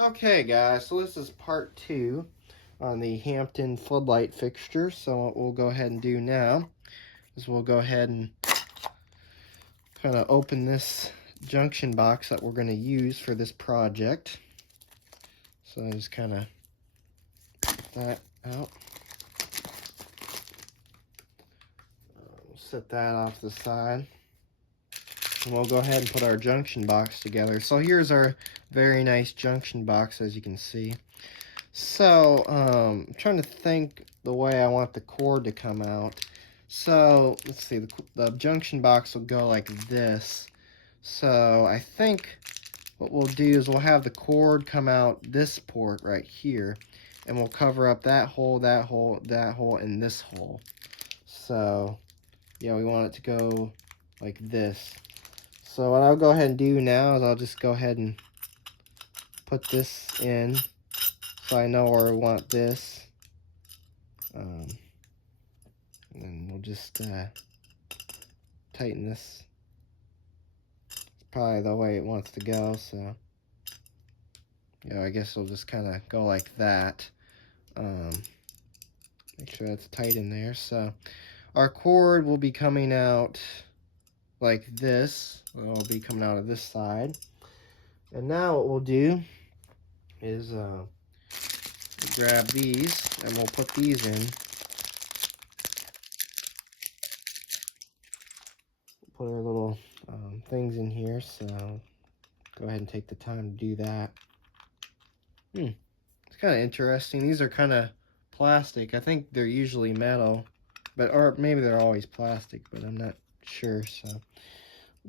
Okay guys, so this is part 2 on the Hampton floodlight fixture. So what we'll go ahead and do now is we'll go ahead and kind of open this junction box that we're going to use for this project. So I just kind of get that out. We'll set that off to the side. And we'll go ahead and put our junction box together. So here's our very nice junction box, as you can see. So, I'm trying to think the way I want the cord to come out. So, let's see, the junction box will go like this. So, I think what we'll do is we'll have the cord come out this port right here. And we'll cover up that hole, that hole, that hole, and this hole. So, yeah, we want it to go like this. So, what I'll go ahead and do now is I'll just go ahead and put this in. So I know where I want this. And then we'll just tighten this. It's probably the way it wants to go, so yeah, I guess we'll just kind of go like that. Make sure that's tight in there. So our cord will be coming out like this. It'll be coming out of this side. And now what we'll do is grab these and we'll put these in. Put our little things in here, so go ahead and take the time to do that. It's kind of interesting. These are kind of plastic. I think they're usually metal, or maybe they're always plastic, but I'm not sure. So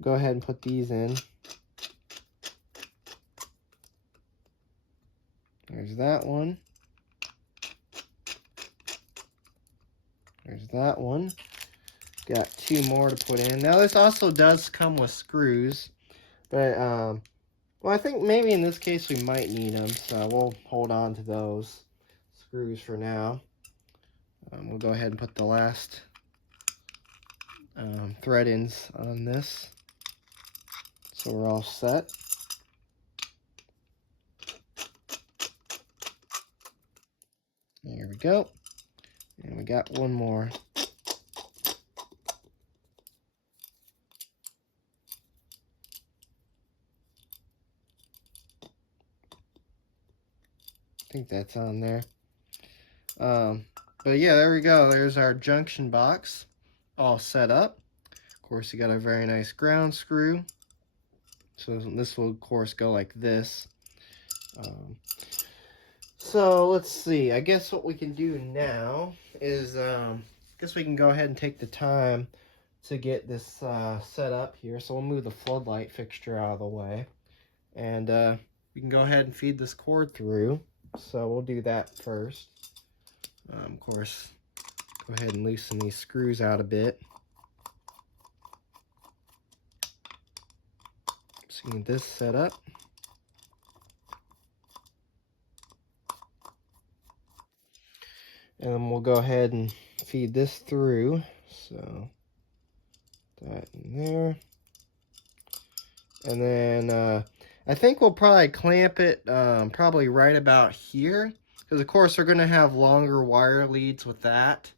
go ahead and put these in. There's that one. There's that one. Got 2 more to put in. Now this also does come with screws, but well, I think maybe in this case we might need them, so we'll hold on to those screws for now. We'll go ahead and put the last thread ends on this, so we're all set. There we go, and we got one more. I think that's on there. But yeah, there we go. There's our junction box all set up. Of course, you got a very nice ground screw. So this will, of course, go like this. So let's see. I guess what we can do now is, I guess we can go ahead and take the time to get this set up here. So we'll move the floodlight fixture out of the way. And we can go ahead and feed this cord through. So we'll do that first. Of course, go ahead and loosen these screws out a bit. So get this set up. And then we'll go ahead and feed this through. So that in there. And then I think we'll probably clamp it probably right about here. Because of course we're going to have longer wire leads with that.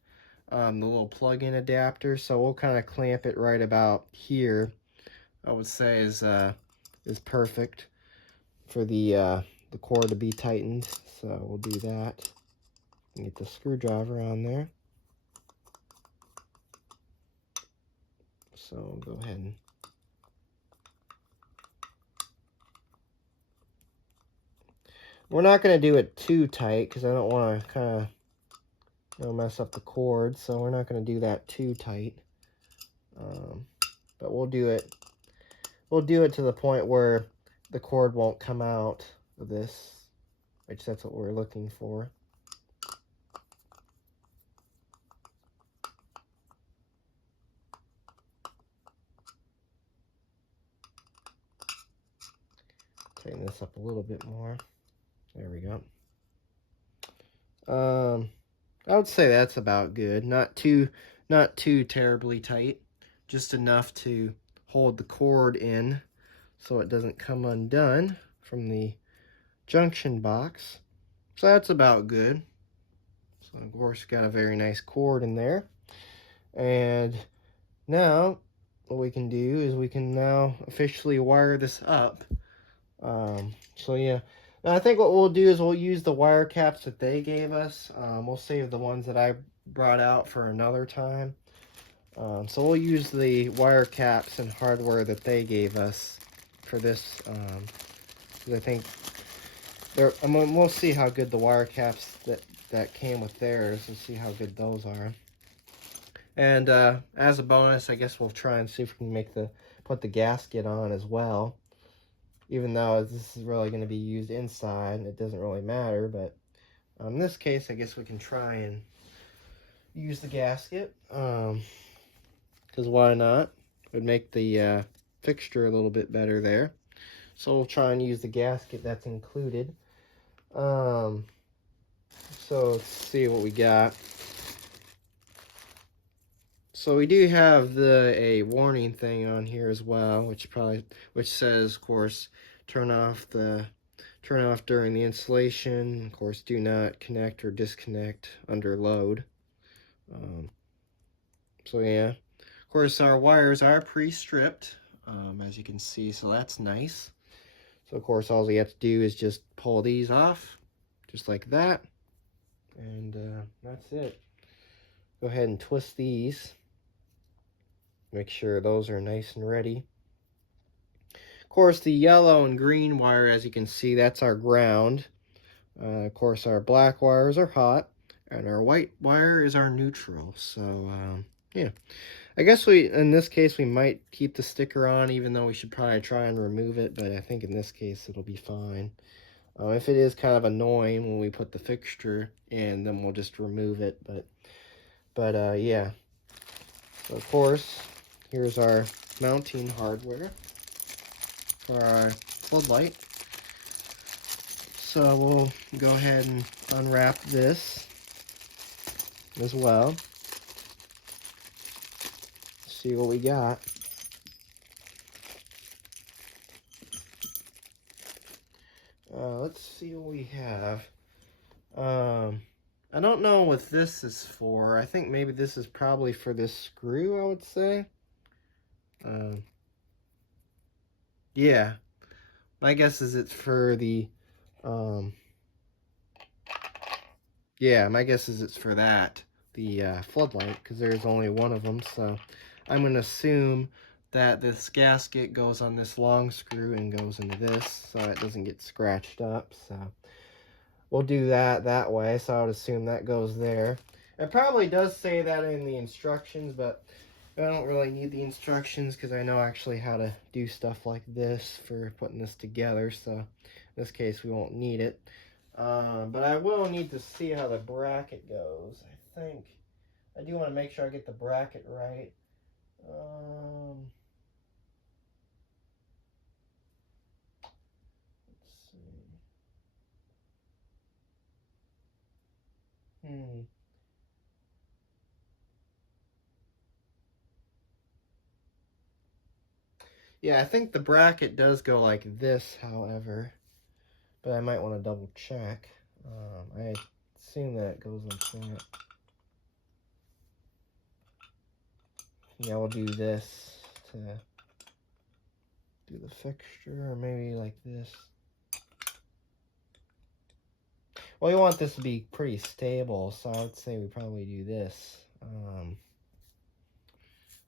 The little plug-in adapter. So we'll kind of clamp it right about here. I would say is perfect for the cord to be tightened. So we'll do that. And get the screwdriver on there. So we'll go ahead and we're not going to do it too tight because I don't want to kind of mess up the cord, so we're not going to do that too tight. But we'll do it to the point where the cord won't come out of this, which that's what we're looking for. Tighten this up a little bit more. There we go. I would say that's about good. Not too terribly tight. Just enough to hold the cord in so it doesn't come undone from the junction box. So that's about good. So of course got a very nice cord in there. And now what we can do is we can now officially wire this up. So yeah, and I think what we'll do is we'll use the wire caps that they gave us. We'll save the ones that I brought out for another time. So we'll use the wire caps and hardware that they gave us for this. Because I think we'll see how good the wire caps that came with theirs, and see how good those are. And as a bonus, I guess we'll try and see if we can put the gasket on as well. Even though this is really going to be used inside, it doesn't really matter. But in this case, I guess we can try and use the gasket. Because why not? It would make the fixture a little bit better there. So we'll try and use the gasket that's included. So let's see what we got. So we do have a warning thing on here as well, which says, of course, turn off during the installation. Of course, do not connect or disconnect under load. So yeah, of course our wires are pre-stripped, as you can see, so that's nice. So of course all you have to do is just pull these off, just like that, and that's it. Go ahead and twist these. Make sure those are nice and ready. Of course, the yellow and green wire, as you can see, that's our ground. Of course, our black wires are hot, and our white wire is our neutral. So, yeah. I guess in this case, we might keep the sticker on, even though we should probably try and remove it, but I think in this case, it'll be fine. If it is kind of annoying when we put the fixture in, then we'll just remove it, but yeah. So, of course, here's our mounting hardware for our floodlight. So we'll go ahead and unwrap this as well. See what we got. Let's see what we have. I don't know what this is for. I think maybe this is probably for this screw, I would say. Yeah. My guess is it's for the, yeah, my guess is it's for that, the floodlight, because there's only one of them. So I'm going to assume that this gasket goes on this long screw and goes into this, so it doesn't get scratched up. So we'll do that way. So I would assume that goes there. It probably does say that in the instructions, but I don't really need the instructions because I know actually how to do stuff like this for putting this together. So in this case, we won't need it. But I will need to see how the bracket goes. I think I do want to make sure I get the bracket right. Let's see. Yeah, I think the bracket does go like this, however, but I might want to double check. I assume that it goes like that. Yeah, we'll do this to do the fixture, or maybe like this. Well, we want this to be pretty stable, so I would say we probably do this.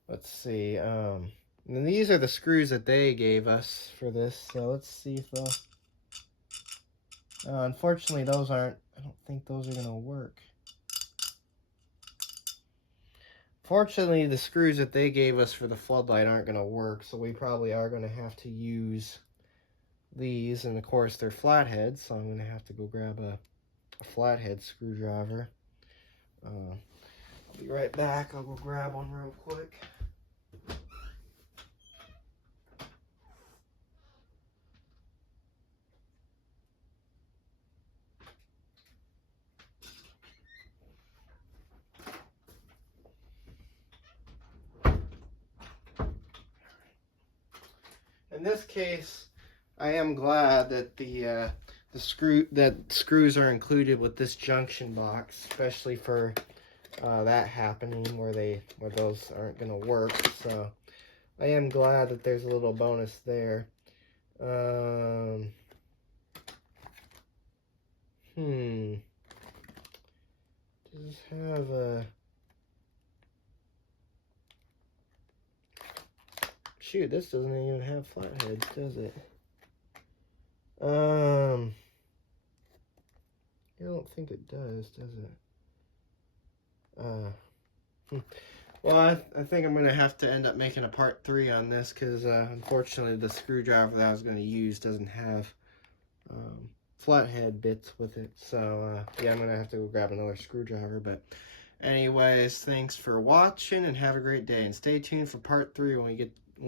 Let's see. And these are the screws that they gave us for this, so let's see if unfortunately those aren't, I don't think those are going to work. Fortunately, the screws that they gave us for the floodlight aren't going to work, so we probably are going to have to use these, and of course they're flatheads, so I'm going to have to go grab a flathead screwdriver. I'll be right back. I'll go grab one real quick. In this case, I am glad that the screws are included with this junction box, especially for that happening where those aren't gonna work. So I am glad that there's a little bonus there. Does this have a... Shoot, this doesn't even have flatheads, does it? I don't think it does it? Well, I think I'm going to have to end up making a part 3 on this because, unfortunately, the screwdriver that I was going to use doesn't have flathead bits with it. So, yeah, I'm going to have to go grab another screwdriver. But anyways, thanks for watching and have a great day. And stay tuned for part 3 when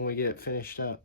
we get it finished up.